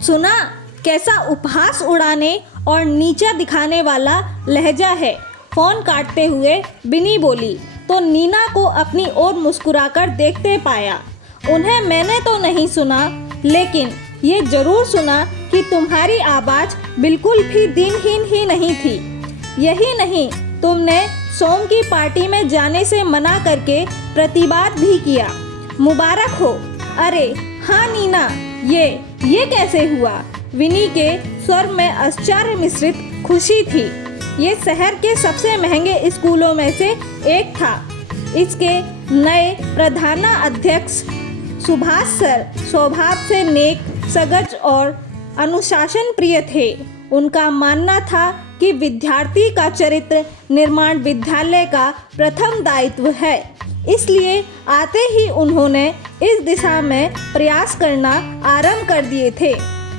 सुना कैसा उपहास उड़ाने और नीचा दिखाने वाला लहजा है। फ़ोन काटते हुए विनी बोली तो नीना को अपनी ओर मुस्कुराकर देखते पाया। उन्हें मैंने तो नहीं सुना, लेकिन ये ज़रूर सुना कि तुम्हारी आवाज़ बिल्कुल भी दिनहीन ही नहीं थी। यही नहीं, तुमने सोम की पार्टी में जाने से मना करके प्रतिवाद भी किया। मुबारक हो। अरे हाँ नीना, ये कैसे हुआ? विनी के स्वर में आश्चर्य मिश्रित खुशी थी। ये शहर के सबसे महंगे स्कूलों में से एक था। इसके नए प्रधानाध्यक्ष सुभाष सर स्वभाव से नेक, सजग और अनुशासन प्रिय थे। उनका मानना था कि विद्यार्थी का चरित्र निर्माण विद्यालय का प्रथम दायित्व है। इसलिए आते ही उन्होंने इस दिशा में प्रयास करना आरंभ कर दिए थे।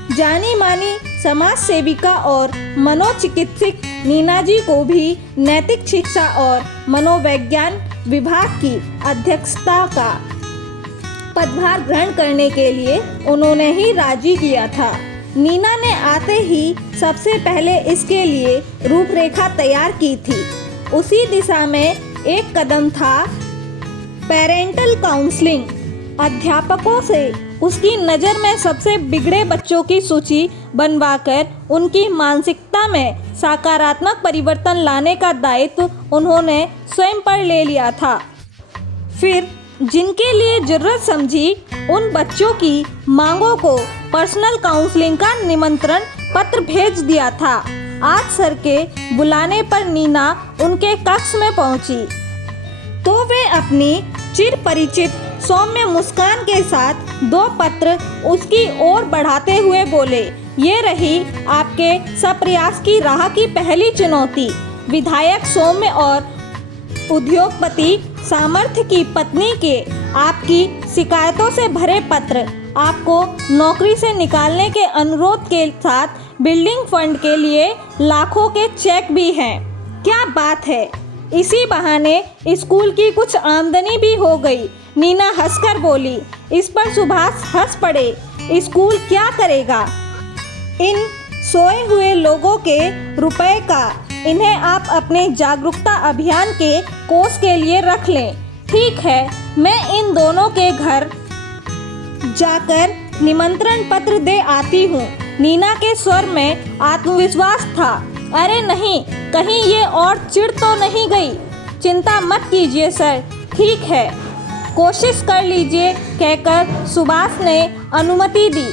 जानी मानी समाज सेविका और मनोचिकित्सक नीना जी को भी नैतिक शिक्षा और मनोविज्ञान विभाग की अध्यक्षता का पदभार ग्रहण करने के लिए उन्होंने ही राजी किया था। नीना ने आते ही सबसे पहले इसके लिए रूपरेखा तैयार की थी। उसी दिशा में एक कदम था पेरेंटल काउंसलिंग। अध्यापकों से उसकी नज़र में सबसे बिगड़े बच्चों की सूची बनवाकर उनकी मानसिकता में सकारात्मक परिवर्तन लाने का दायित्व उन्होंने स्वयं पर ले लिया था। फिर जिनके लिए ज़रूरत समझी उन बच्चों की मांगों को पर्सनल काउंसलिंग का निमंत्रण पत्र भेज दिया था। आज सर के बुलाने पर नीना उनके कक्ष में पहुंची तो वे अपनी चिर परिचित सौम्य मुस्कान के साथ 2 पत्र उसकी ओर बढ़ाते हुए बोले, ये रही आपके सप्रयास की राह की पहली चुनौती। विधायक सौम्य और उद्योगपति सामर्थ्य की पत्नी के आपकी शिकायतों से भरे पत्र, आपको नौकरी से निकालने के अनुरोध के साथ बिल्डिंग फंड के लिए लाखों के चेक भी हैं। क्या बात है, इसी बहाने स्कूल की कुछ आमदनी भी हो गई। नीना हंसकर बोली। इस पर सुभाष हंस पड़े। स्कूल क्या करेगा इन सोए हुए लोगों के रुपए का? इन्हें आप अपने जागरूकता अभियान के कोष के लिए रख लें। ठीक है, मैं इन दोनों के घर जाकर निमंत्रण पत्र दे आती हूँ। नीना के स्वर में आत्मविश्वास था। अरे नहीं, कहीं ये और चिढ़ तो नहीं गई? चिंता मत कीजिए सर, ठीक है, कोशिश कर लीजिए, कहकर सुभाष ने अनुमति दी।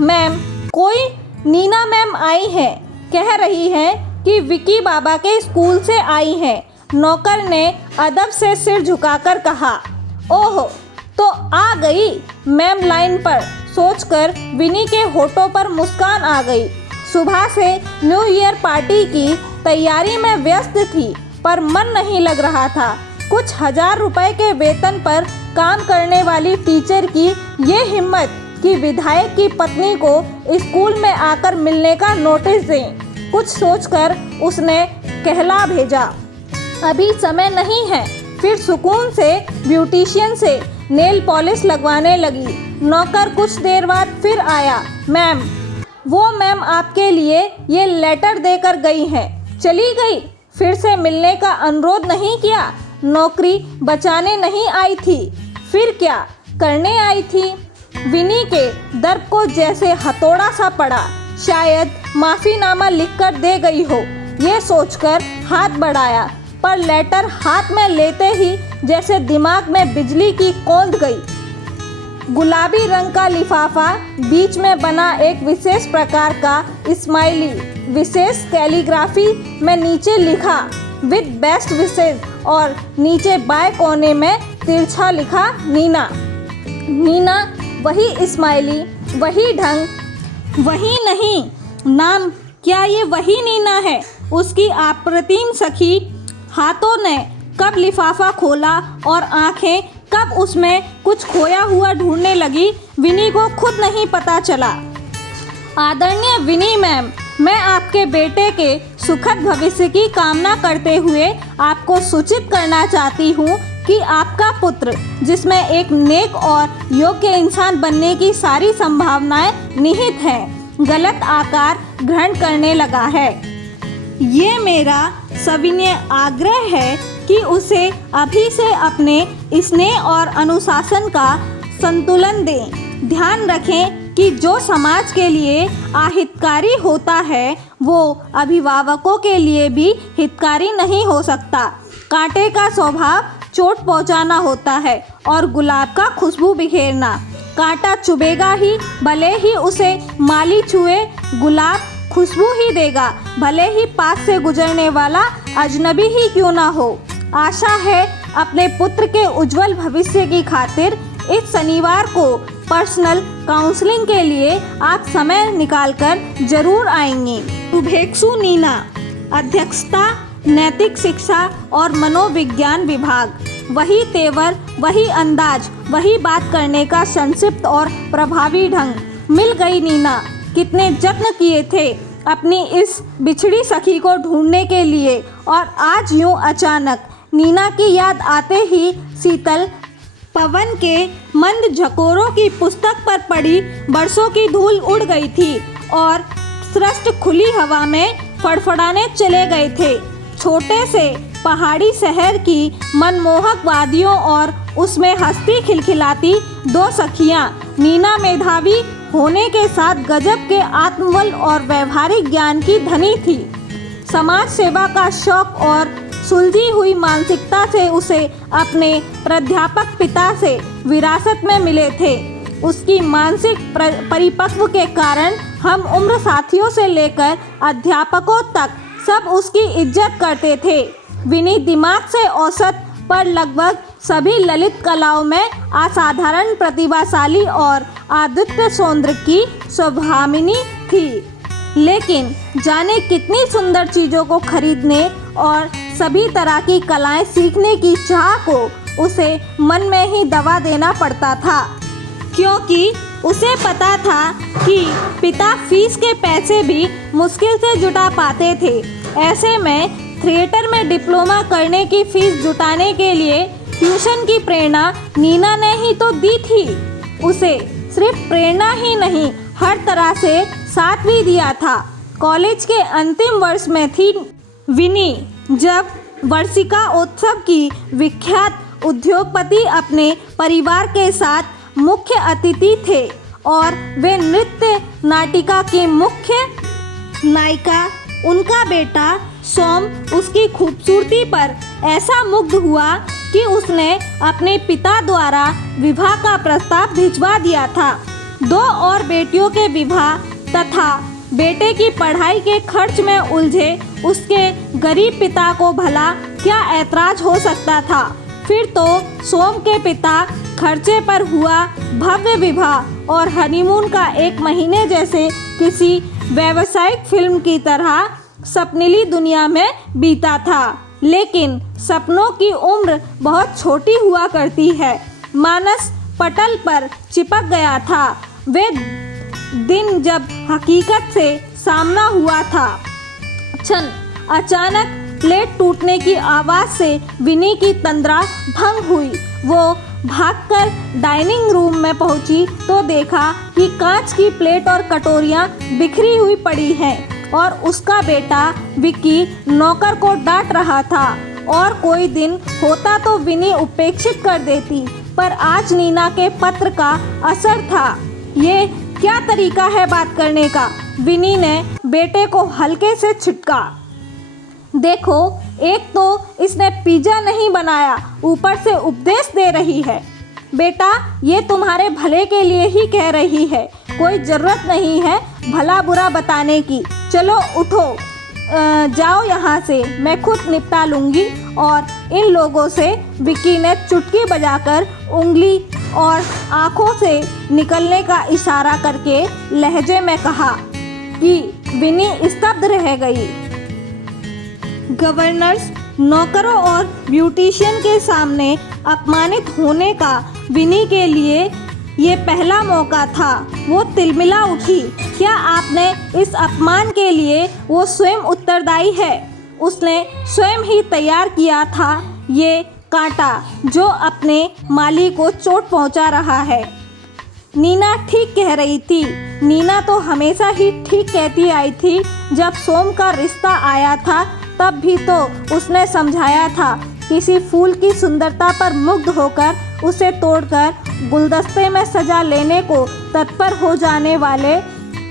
मैम, कोई नीना मैम आई हैं, कह रही हैं कि विकी बाबा के स्कूल से आई हैं। नौकर ने अदब से सिर झुकाकर कहा। ओह, तो आ गई मैम लाइन पर, सोचकर विनी के होठों पर मुस्कान आ गई। सुबह से न्यू ईयर पार्टी की तैयारी में व्यस्त थी, पर मन नहीं लग रहा था। कुछ 1000 रुपए के वेतन पर काम करने वाली टीचर की ये हिम्मत कि विधायक की पत्नी को स्कूल में आकर मिलने का नोटिस दें। कुछ सोचकर उसने कहला भेजा, अभी समय नहीं है। फिर सुकून से ब्यूटिशियन से नेल पॉलिश लगवाने लगी। नौकर कुछ देर बाद फिर आया। मैम, वो मैम आपके लिए ये लेटर देकर गई हैं। चली गई, फिर से मिलने का अनुरोध नहीं किया। नौकरी बचाने नहीं आई थी, फिर क्या करने आई थी? विनी के दर्द को जैसे हथौड़ा सा पड़ा। शायद माफ़ीनामा लिखकर दे गई हो, ये सोचकर हाथ बढ़ाया, पर लेटर हाथ में लेते ही जैसे दिमाग में बिजली की कौंध गई। गुलाबी रंग का लिफाफा, बीच में बना एक विशेष प्रकार का स्माइली, विशेष कैलीग्राफी में नीचे लिखा विद बेस्ट विशेष, और नीचे बाएं कोने में तिरछा लिखा नीना। नीना, वही स्माइली, वही ढंग, वही नहीं नाम। क्या ये वही नीना है? उसकी अप्रतिम सखी हाथों ने कब लिफाफा खोला और आंखें कब उसमें कुछ खोया हुआ ढूंढने लगी, विनी को खुद नहीं पता चला। आदरणीय विनी मैम, मैं आपके बेटे के सुखद भविष्य की कामना करते हुए आपको सूचित करना चाहती हूँ कि आपका पुत्र, जिसमें एक नेक और योग्य इंसान बनने की सारी संभावनाएं निहित हैं, गलत आकार ग्रहण करने लगा है। ये मेरा सविनय आग्रह है कि उसे अभी से अपने स्नेह और अनुशासन का संतुलन दें। ध्यान रखें कि जो समाज के लिए अहितकारी होता है वो अभिभावकों के लिए भी हितकारी नहीं हो सकता। कांटे का स्वभाव चोट पहुंचाना होता है और गुलाब का खुशबू बिखेरना। कांटा चुभेगा ही, भले ही उसे माली छुए, गुलाब खुशबू ही देगा, भले ही पास से गुजरने वाला अजनबी ही क्यों ना हो। आशा है अपने पुत्र के उज्जवल भविष्य की खातिर इस शनिवार को पर्सनल काउंसलिंग के लिए आप समय निकालकर जरूर आएंगे। शुभेच्छु नीना, अध्यक्षता नैतिक शिक्षा और मनोविज्ञान विभाग। वही तेवर, वही अंदाज, वही बात करने का संक्षिप्त और प्रभावी ढंग। मिल गई नीना। कितने जत्न किए थे अपनी इस बिछड़ी सखी को ढूंढने के लिए, और आज यूं अचानक नीना की याद आते ही शीतल पवन के मंद झकोरों की पुस्तक पर पड़ी बरसों की धूल उड़ गई थी और सृष्ट खुली हवा में फड़फड़ाने चले गए थे। छोटे से पहाड़ी शहर की मनमोहक वादियों और उसमें हंसती खिलखिलाती दो सखियां। नीना मेधावी होने के साथ गजब के आत्मबल और व्यवहारिक ज्ञान की धनी थी। समाज सेवा का शौक और सुलझी हुई मानसिकता से उसे अपने प्राध्यापक पिता से विरासत में मिले थे। उसकी मानसिक परिपक्व के कारण हम उम्र साथियों से लेकर अध्यापकों तक सब उसकी इज्जत करते थे। विनी दिमाग से औसत पर लगभग सभी ललित कलाओं में असाधारण प्रतिभाशाली और अद्वितीय सौंदर्य की स्वभामिनी थी। लेकिन जाने कितनी सुंदर चीज़ों को खरीदने और सभी तरह की कलाएं सीखने की चाह को उसे मन में ही दबा देना पड़ता था, क्योंकि उसे पता था कि पिता फीस के पैसे भी मुश्किल से जुटा पाते थे। ऐसे में थिएटर में डिप्लोमा करने की फीस जुटाने के लिए ट्यूशन की प्रेरणा नीना ने ही तो दी थी। उसे सिर्फ प्रेरणा ही नहीं, हर तरह से साथ भी दिया था। कॉलेज के अंतिम वर्ष में थी विनी जब वार्षिका उत्सव की विख्यात उद्योगपति अपने परिवार के साथ मुख्य अतिथि थे और वे नृत्य नाटिका की मुख्य नायिका उनका बेटा सोम उसकी खूबसूरती पर ऐसा मुग्ध हुआ कि उसने अपने पिता द्वारा विवाह का प्रस्ताव भिजवा दिया था। 2 और बेटियों के विवाह तथा बेटे की पढ़ाई के खर्च में उलझे उसके गरीब पिता को भला क्या ऐतराज हो सकता था। फिर तो सोम के पिता खर्चे पर हुआ भव्य विवाह और हनीमून का 1 महीने जैसे किसी व्यावसायिक फिल्म की तरह सपनीली दुनिया में बीता था। लेकिन सपनों की उम्र बहुत छोटी हुआ करती है। मानस पटल पर चिपक गया था वे दिन जब हकीकत से सामना हुआ था। अचानक प्लेट टूटने की आवाज़ से विनी की तंद्रा भंग हुई। वो भागकर डाइनिंग रूम में पहुंची तो देखा कि कांच की प्लेट और कटोरियां बिखरी हुई पड़ी हैं और उसका बेटा विक्की नौकर को डांट रहा था। और कोई दिन होता तो विनी उपेक्षित कर देती, पर आज नीना के पत्र का असर था। ये क्या तरीका है बात करने का? विनी ने बेटे को हल्के से छिटका। देखो, एक तो इसने पिज्जा नहीं बनाया, ऊपर से उपदेश दे रही है। बेटा, ये तुम्हारे भले के लिए ही कह रही है, कोई ज़रूरत नहीं है भला बुरा बताने की। चलो उठो, जाओ यहाँ से, मैं खुद निपटा लूँगी। और इन लोगों से विक्की ने चुटकी बजाकर उंगली और आँखों से निकलने का इशारा करके लहजे में कहा कि विनी स्तब्ध रह गई। गवर्नर्स, नौकरों और ब्यूटिशियन के सामने अपमानित होने का विनी के लिए ये पहला मौका था। वो तिलमिला उठी। क्या आपने इस अपमान के लिए वो स्वयं उत्तरदायी है? उसने स्वयं ही तैयार किया था ये कांटा जो अपने माली को चोट पहुंचा रहा है। नीना ठीक कह रही थी। नीना तो हमेशा ही ठीक कहती आई थी। जब सोम का रिश्ता आया था तब भी तो उसने समझाया था। किसी फूल की सुंदरता पर मुग्ध होकर उसे तोड़कर गुलदस्ते में सजा लेने को तत्पर हो जाने वाले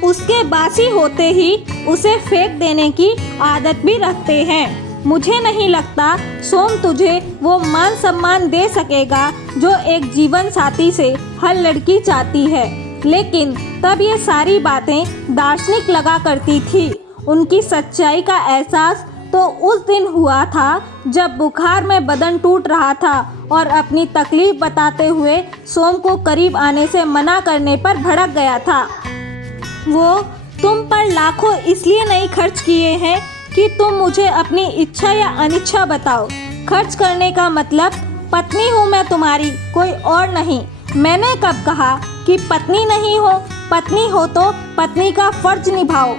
उसके बासी होते ही उसे फेंक देने की आदत भी रखते हैं। मुझे नहीं लगता सोम तुझे वो मान सम्मान दे सकेगा जो एक जीवन साथी से हर लड़की चाहती है। लेकिन तब ये सारी बातें दार्शनिक लगा करती थी। उनकी सच्चाई का एहसास तो उस दिन हुआ था जब बुखार में बदन टूट रहा था और अपनी तकलीफ बताते हुए सोम को करीब आने से मना करने पर भड़क गया था। वो तुम पर लाखों इसलिए नहीं खर्च किए हैं कि तुम मुझे अपनी इच्छा या अनिच्छा बताओ। खर्च करने का मतलब पत्नी हूँ मैं तुम्हारी, कोई और नहीं। मैंने कब कहा कि पत्नी नहीं हो? पत्नी हो तो पत्नी का फर्ज निभाओ।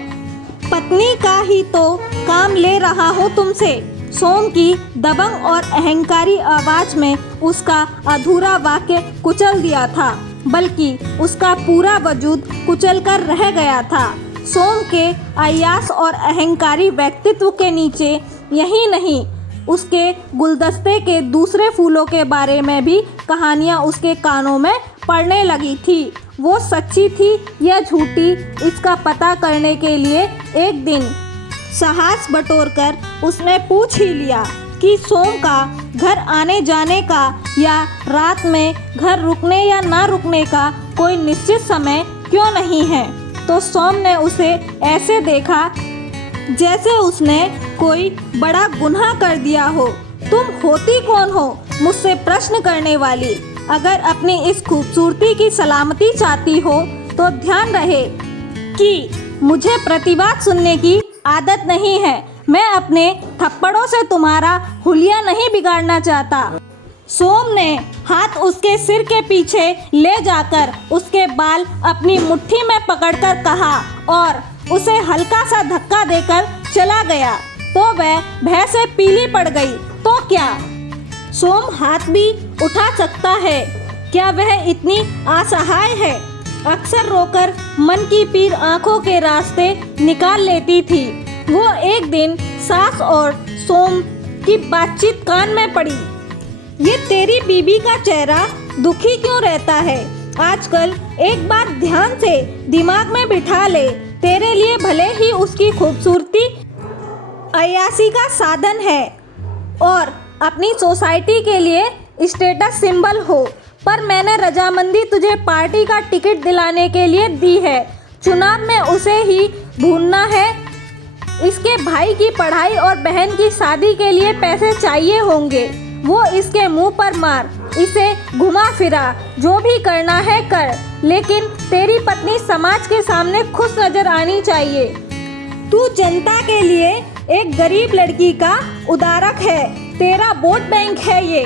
पत्नी का ही तो काम ले रहा हो तुमसे। सोम की दबंग और अहंकारी आवाज में उसका अधूरा वाक्य कुचल दिया था, बल्कि उसका पूरा वजूद कुचल कर रह गया था। सोम के अय्यास और अहंकारी व्यक्तित्व के नीचे यही नहीं, उसके गुलदस्ते के दूसरे फूलों के बारे में भी कहानियाँ उसके कानों में पड़ने लगी थी। वो सच्ची थी या झूठी, इसका पता करने के लिए एक दिन साहस बटोरकर उसने पूछ ही लिया कि सोम का घर आने जाने का या रात में घर रुकने या ना रुकने का कोई निश्चित समय क्यों नहीं है। तो सोम ने उसे ऐसे देखा जैसे उसने कोई बड़ा गुनाह कर दिया हो। तुम होती कौन हो मुझसे प्रश्न करने वाली? अगर अपनी इस खूबसूरती की सलामती चाहती हो तो ध्यान रहे कि मुझे प्रतिवाद सुनने की आदत नहीं है। मैं अपने थप्पड़ों से तुम्हारा हुलिया नहीं बिगाड़ना चाहता। सोम ने हाथ उसके सिर के पीछे ले जाकर उसके बाल अपनी मुट्ठी में पकड़कर कहा और उसे हल्का सा धक्का देकर चला गया। तो वह भय से पीली पड़ गई। तो क्या सोम हाथ भी उठा सकता है? क्या वह इतनी असहाय है? अक्सर रोकर मन की पीर आंखों के रास्ते निकाल लेती थी। वो एक दिन सास और सोम की बातचीत कान में पड़ी। ये तेरी बीबी का चेहरा दुखी क्यों रहता है आजकल? एक बात ध्यान से दिमाग में बिठा ले, तेरे लिए भले ही उसकी खूबसूरती अय्यासी का साधन है और अपनी सोसाइटी के लिए स्टेटस सिंबल हो, पर मैंने रजामंदी तुझे पार्टी का टिकट दिलाने के लिए दी है। चुनाव में उसे ही भूनना है। इसके भाई की पढ़ाई और बहन की शादी के लिए पैसे चाहिए होंगे। वो इसके मुंह पर मार, इसे घुमा फिरा, जो भी करना है कर, लेकिन तेरी पत्नी समाज के सामने खुश नजर आनी चाहिए। तू जनता के लिए एक गरीब लड़की का उदारक है। तेरा वोट बैंक है ये।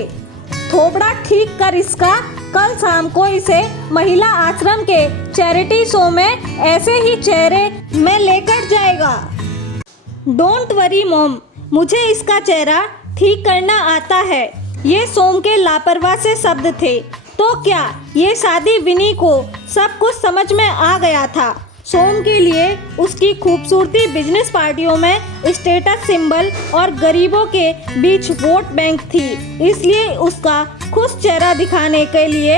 थोबड़ा ठीक कर इसका। कल शाम को इसे महिला आश्रम के चैरिटी शो में ऐसे ही चेहरे में लेकर जाएगा। डोंट वरी मॉम, मुझे इसका चेहरा ठीक करना आता है। ये सोम के लापरवाह से शब्द थे। तो क्या ये शादी विनी को सब कुछ समझ में आ गया था? सोम के लिए उसकी खूबसूरती बिजनेस पार्टियों में स्टेटस सिंबल और गरीबों के बीच वोट बैंक थी। इसलिए उसका खुश चेहरा दिखाने के लिए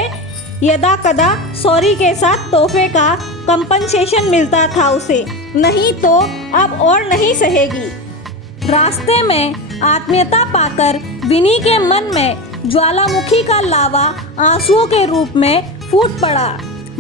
यदा कदा सॉरी के साथ तोहफे का कंपनसेशन मिलता था उसे, नहीं तो अब और नहीं सहेगी। रास्ते में आत्मीयता पाकर विनी के मन में ज्वालामुखी का लावा आंसुओं के रूप में फूट पड़ा।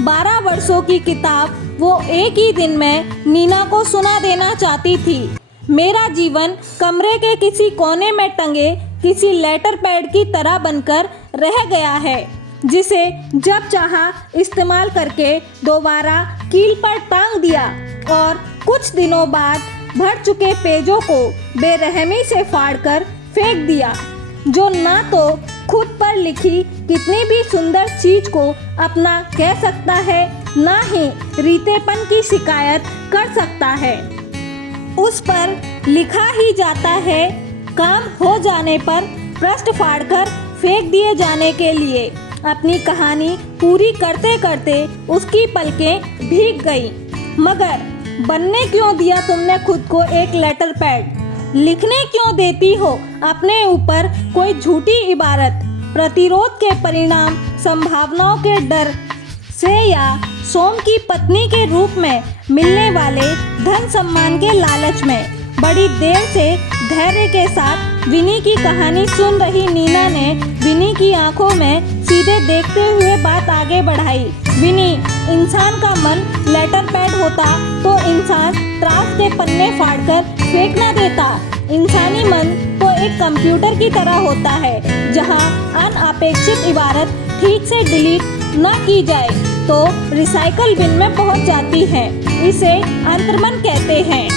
12 वर्षों की किताब वो एक ही दिन में नीना को सुना देना चाहती थी। मेरा जीवन कमरे के किसी कोने में टंगे किसी लेटर पैड की तरह बनकर रह गया है, जिसे जब चाहा इस्तेमाल करके दोबारा कील पर टांग दिया और कुछ दिनों बाद भर चुके पेजों को बेरहमी से फाड़कर फेंक दिया, जो ना तो खुद पर लिखी कितनी भी सुंदर चीज को अपना कह सकता है, ना ही रीतेपन की शिकायत कर सकता है। उस पर लिखा ही जाता है, काम हो जाने पर पृष्ठ फाड़कर फेंक दिए जाने के लिए। अपनी कहानी पूरी करते करते उसकी पलकें भीग गई। मगर बनने क्यों दिया तुमने खुद को एक लेटर पैड? लिखने क्यों देती हो अपने ऊपर कोई झूठी इबारत? प्रतिरोध के परिणाम, संभावनाओं के डर से या सोम की पत्नी के रूप में मिलने वाले धन सम्मान के लालच में? बड़ी देर से धैर्य के साथ विनी की कहानी सुन रही नीना ने विनी की आंखों में सीधे देखते हुए बात आगे बढ़ाई। विनी, इंसान का मन लेटर पैड होता तो इंसान त्रास के पन्ने फाड़कर फेंक ना देता। इंसानी मन तो एक कंप्यूटर की तरह होता है, जहां अनअपेक्षित इबारत ठीक से डिलीट न की जाए तो रिसाइकल बिन में पहुंच जाती है। इसे अंतर्मन कहते हैं।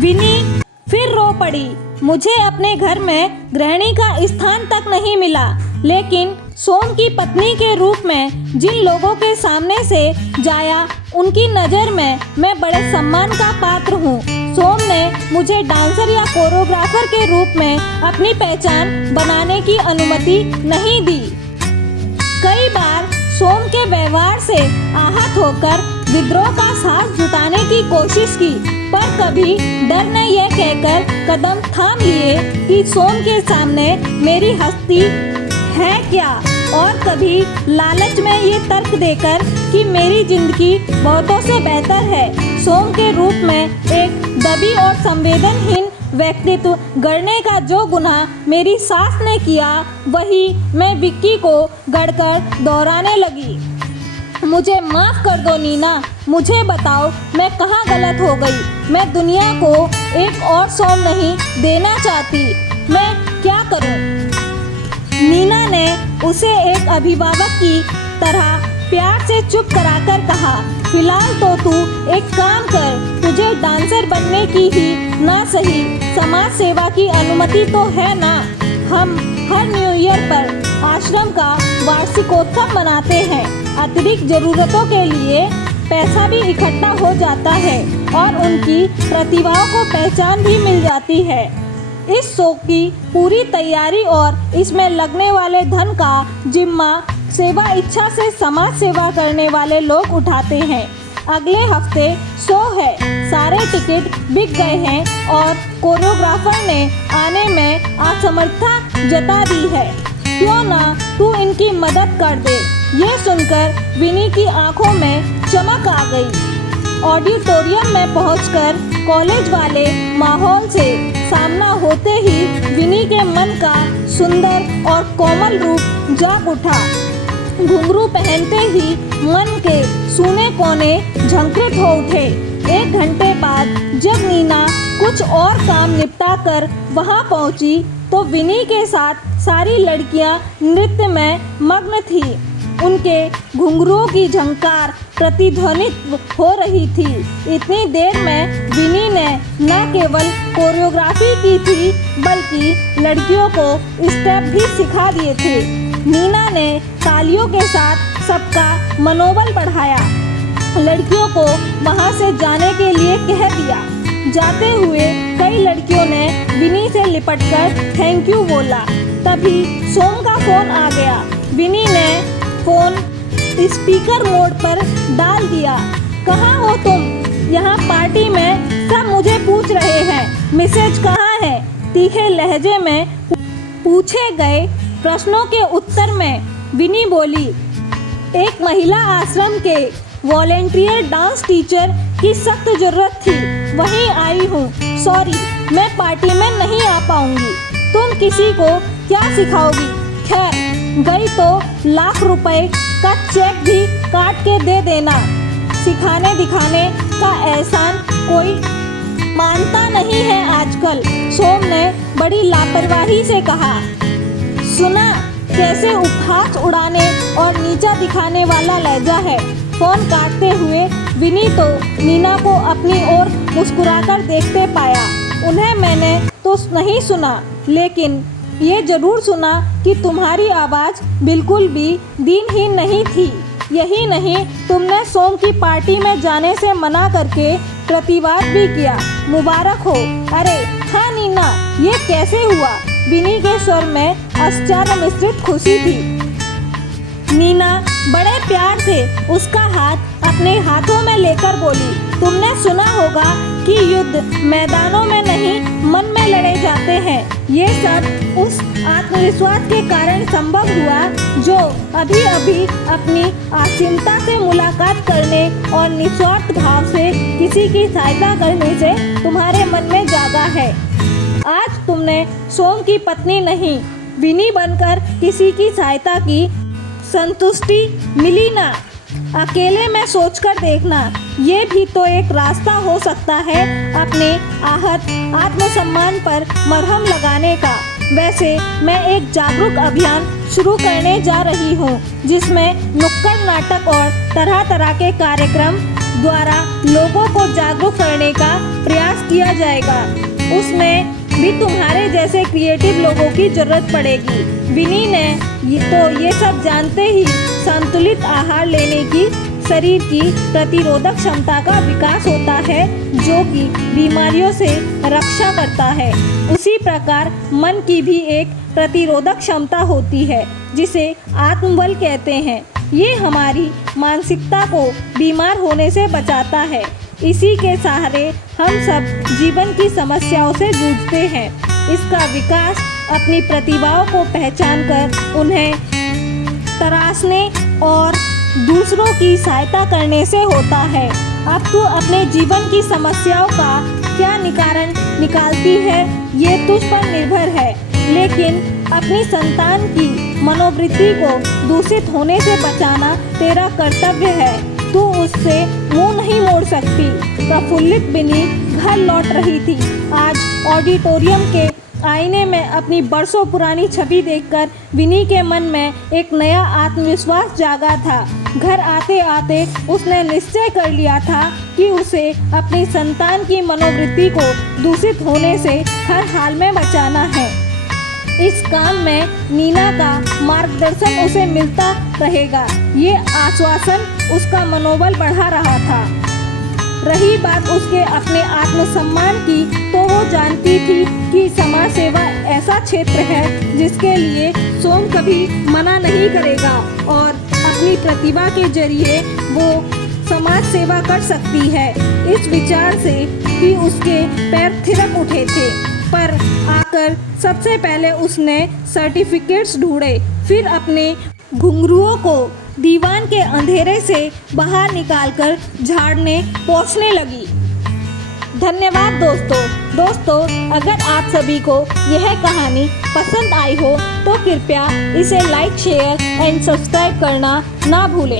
विनी फिर रो पड़ी। मुझे अपने घर में गृहिणी का स्थान तक नहीं मिला, लेकिन सोम की पत्नी के रूप में जिन लोगों के सामने से जाया, उनकी नज़र में मैं बड़े सम्मान का पात्र हूँ। सोम ने मुझे डांसर या कोरियोग्राफर के रूप में अपनी पहचान बनाने की अनुमति नहीं दी। कई बार सोम के व्यवहार से आहत होकर विद्रोह का साहस जुटाने की कोशिश की, पर कभी डर ने यह कहकर कदम थाम लिए कि सोम के सामने मेरी हस्ती है क्या, और कभी लालच में ये तर्क देकर कि मेरी जिंदगी बहुतों से बेहतर है। सोम के रूप में एक दबी और संवेदनहीन व्यक्तित्व गढ़ने का जो गुनाह मेरी सास ने किया, वही मैं विक्की को गढ़कर दोहराने लगी। मुझे माफ़ कर दो नीना, मुझे बताओ मैं कहाँ गलत हो गई? मैं दुनिया को एक और सोम नहीं देना चाहती, मैं क्या करूँ? नीना ने उसे एक अभिभावक की तरह प्यार से चुप कराकर कहा, फिलहाल तो तू एक काम कर, तुझे डांसर बनने की ही ना सही समाज सेवा की अनुमति तो है ना। हम हर न्यू ईयर पर आश्रम का वार्षिकोत्सव मनाते हैं। अतिरिक्त ज़रूरतों के लिए पैसा भी इकट्ठा हो जाता है और उनकी प्रतिभाओं को पहचान भी मिल जाती है। इस शो की पूरी तैयारी और इसमें लगने वाले धन का जिम्मा सेवा इच्छा से समाज सेवा करने वाले लोग उठाते हैं। अगले हफ्ते शो है, सारे टिकट बिक गए हैं और कोरियोग्राफर ने आने में असमर्थता जता दी है। क्यों ना तू इनकी मदद कर दे? ये सुनकर विनी की आंखों में चमक आ गई। ऑडिटोरियम में पहुंचकर कॉलेज वाले माहौल से सामना होते ही विनी के मन का सुंदर और कोमल रूप जाग उठा। घुंघरू पहनते ही मन के सूने कोने झंकृत हो उठे। 1 घंटे बाद जब नीना कुछ और काम निपटा कर वहाँ पहुँची तो विनी के साथ सारी लड़कियाँ नृत्य में मग्न थी। उनके घुंघरुओं की झंकार प्रतिध्वनित हो रही थी। इतनी देर में विनी ने न केवल कोरियोग्राफी की थी, बल्कि लड़कियों को स्टेप भी सिखा दिए थे। नीना ने तालियों के साथ सबका मनोबल बढ़ाया। लड़कियों को वहां से जाने के लिए कह दिया। जाते हुए कई लड़कियों ने विनी से लिपटकर थैंक यू बोला। तभी सोम का फोन आ गया। विनी ने फोन स्पीकर मोड पर डाल दिया। कहाँ हो तुम? यहाँ पार्टी में सब मुझे पूछ रहे हैं, मिसेज कहाँ है? तीखे लहजे में पूछे गए प्रश्नों के उत्तर में विनी बोली, एक महिला आश्रम के वॉलेंटियर डांस टीचर की सख्त ज़रूरत थी, वहीं आई हूँ। सॉरी, मैं पार्टी में नहीं आ पाऊँगी। तुम किसी को क्या सिखाओगी? खैर, गई तो लाख रुपए का चेक भी काट के दे देना। सिखाने दिखाने का एहसान कोई मानता नहीं है आजकल, सोम ने बड़ी लापरवाही से कहा। सुना कैसे उपहास उड़ाने और नीचा दिखाने वाला लहजा है। फोन काटते हुए विनी तो नीना को अपनी ओर मुस्कुराकर देखते पाया। उन्हें मैंने तो नहीं सुना, लेकिन ये जरूर सुना कि तुम्हारी आवाज़ बिल्कुल भी दीनहीन नहीं थी। यही नहीं, तुमने सोम की पार्टी में जाने से मना करके प्रतिवाद भी किया। मुबारक हो। अरे हाँ नीना, ये कैसे हुआ? विनी के स्वर में आश्चर्य मिश्रित खुशी थी। नीना बड़े प्यार से उसका हाथ अपने हाथों में लेकर बोली, तुमने सुना होगा कि युद्ध मैदानों में नहीं मन में लड़े जाते हैं। ये सब उस आत्मविश्वास के कारण संभव हुआ जो अभी अभी अपनी आसीमता से मुलाकात करने और निस्वार्थ भाव से किसी की सहायता करने से तुम्हारे मन में जागा है। आज तुमने सोम की पत्नी नहीं, विनी बनकर किसी की सहायता की, संतुष्टि मिली ना? अकेले में सोचकर देखना, ये भी तो एक रास्ता हो सकता है अपने आहत आत्मसम्मान पर मरहम लगाने का। वैसे मैं एक जागरूक अभियान शुरू करने जा रही हूँ, जिसमें नुक्कड़ नाटक और तरह तरह के कार्यक्रम द्वारा लोगों को जागरूक करने का प्रयास किया जाएगा। उसमें भी तुम्हारे जैसे क्रिएटिव लोगों की जरूरत पड़ेगी। विनी ने ये सब जानते ही संतुलित आहार लेने की शरीर की प्रतिरोधक क्षमता का विकास होता है, जो कि बीमारियों से रक्षा करता है। उसी प्रकार मन की भी एक प्रतिरोधक क्षमता होती है, जिसे आत्मबल कहते हैं। ये हमारी मानसिकता को बीमार होने से बचाता है। इसी के सहारे हम सब जीवन की समस्याओं से जूझते हैं। इसका विकास अपनी प्रतिभाओं को पहचान कर उन्हें तराशने और दूसरों की सहायता करने से होता है। अब तू अपने जीवन की समस्याओं का क्या निवारण निकालती है, ये तुझ पर निर्भर है, लेकिन अपनी संतान की मनोवृत्ति को दूषित होने से बचाना तेरा कर्तव्य है। तू उससे मुंह नहीं मोड़ सकती। प्रफुल्लित बिनी घर लौट रही थी। आज ऑडिटोरियम के आईने में अपनी बरसों पुरानी छवि देखकर विनी के मन में एक नया आत्मविश्वास जागा था। घर आते आते उसने निश्चय कर लिया था कि उसे अपनी संतान की मनोवृत्ति को दूषित होने से हर हाल में बचाना है। इस काम में नीना का मार्गदर्शन उसे मिलता रहेगा, ये आश्वासन उसका मनोबल बढ़ा रहा था। रही बात उसके अपने आत्मसम्मान की, तो वो जानती थी कि समाज सेवा ऐसा क्षेत्र है जिसके लिए सोम कभी मना नहीं करेगा और अपनी प्रतिभा के जरिए वो समाज सेवा कर सकती है। इस विचार से ही उसके पैर थिरक उठे थे, पर आकर सबसे पहले उसने सर्टिफिकेट्स ढूंढे, फिर अपने घुंघरुओं को दीवान के अंधेरे से बाहर निकालकर झाड़ने पोंछने लगी। धन्यवाद दोस्तों, अगर आप सभी को यह कहानी पसंद आई हो तो कृपया इसे लाइक, शेयर एंड सब्सक्राइब करना ना भूलें।